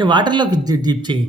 ఏ వాటర్లో డీప్ చేయి.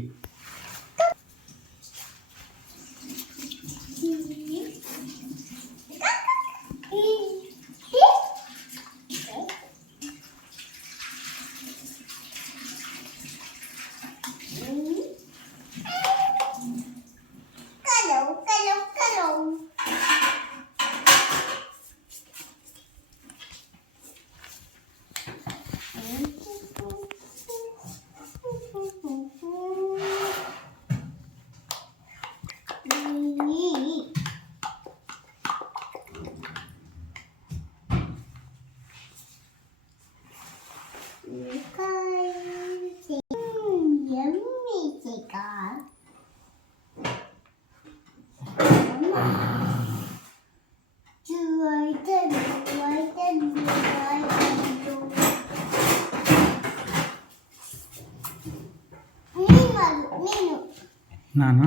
నానా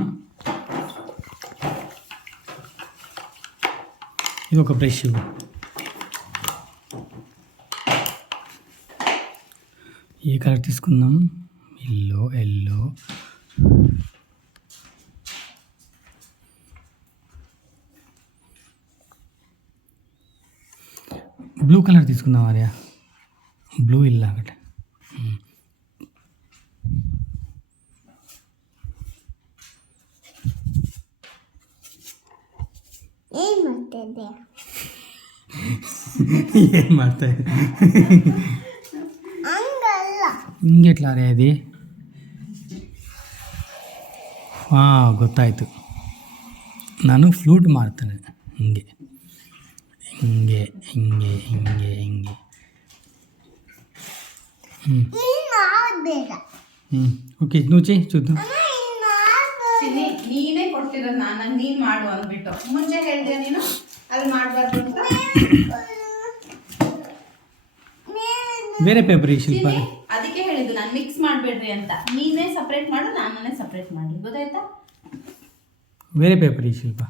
ఇది ఒక బ్రష్. ఏ కలర్ తీసుకుందాం? ఎల్లో బ్లూ కలర్ తీసుకుందాం. ఆర్య బ్లూ ಇಲ್ಲ ಆಗಟ್ಟೆ. ಏನು ಮಾಡ್ತಾ ಹಿಂಗೆಟ್ಲ ಅರೆ ಅದು? ಹಾಂ ಗೊತ್ತಾಯಿತು. ನಾನು ಫ್ಲೂಟ್ ಮಾಡ್ತೇನೆ ಹಿಂಗೆ ಹಿಂಗೆ ಹಿಂಗೆ ಹಿಂಗೆ ಹಿಂಗೆ. ಓಕೆ నువ్వు చేయి చూద్దాం. ನೀನೇ ಕೊಟ್ಟಿರೋದು ನಾನು ನೀನು ಮಾಡು ಅಂದ್ಬಿಟ್ಟು ಮುಂಚೆ ಹೇಳಿದೆ ನೀನು ಅಲ್ಲಿ ಮಾಡಬಾರ್ದು ಅಂತ. ಬೇರೆ ಪೇಪರ್ ಶಿಲ್ಪ ಅದಕ್ಕೆ ಹೇಳಿದ್ದು ನಾನು ಮಿಕ್ಸ್ ಮಾಡಬೇಡ್ರಿ ಅಂತ. ನೀನೇ ಸಪ್ರೇಟ್ ಮಾಡು, ನಾನೇ ಸಪ್ರೇಟ್ ಮಾಡಿ, ಗೊತ್ತಾಯ್ತಾ? ಬೇರೆ ಪೇಪರ್ ಶಿಲ್ಪ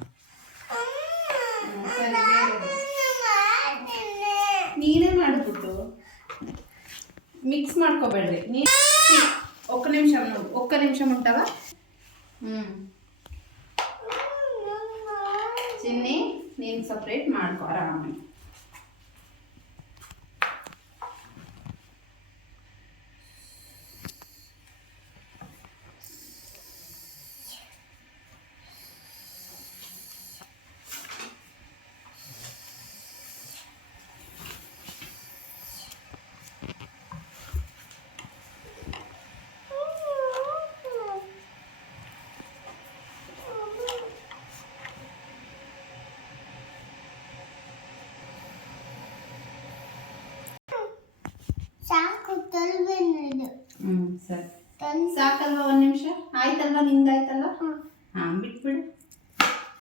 ನೀನೇ ಮಾಡಿಬಿಟ್ಟು ಮಿಕ್ಸ್ ಮಾಡ್ಕೋಬೇಡ್ರಿ. ನೀನು ఒక్క నిమిషం ఉంటావా? చిన్ని నేను సపరేట్ ಮಾಡ್ಕೋ ಆರಾಮಾಗಿ. ಸರಿ ಸಾಕಲ್ವಾ? 1 ನಿಮಿಷ ಆಯ್ತಲ್ವಾ? ನಿಂದಾಯ್ತಲ್ವಾ?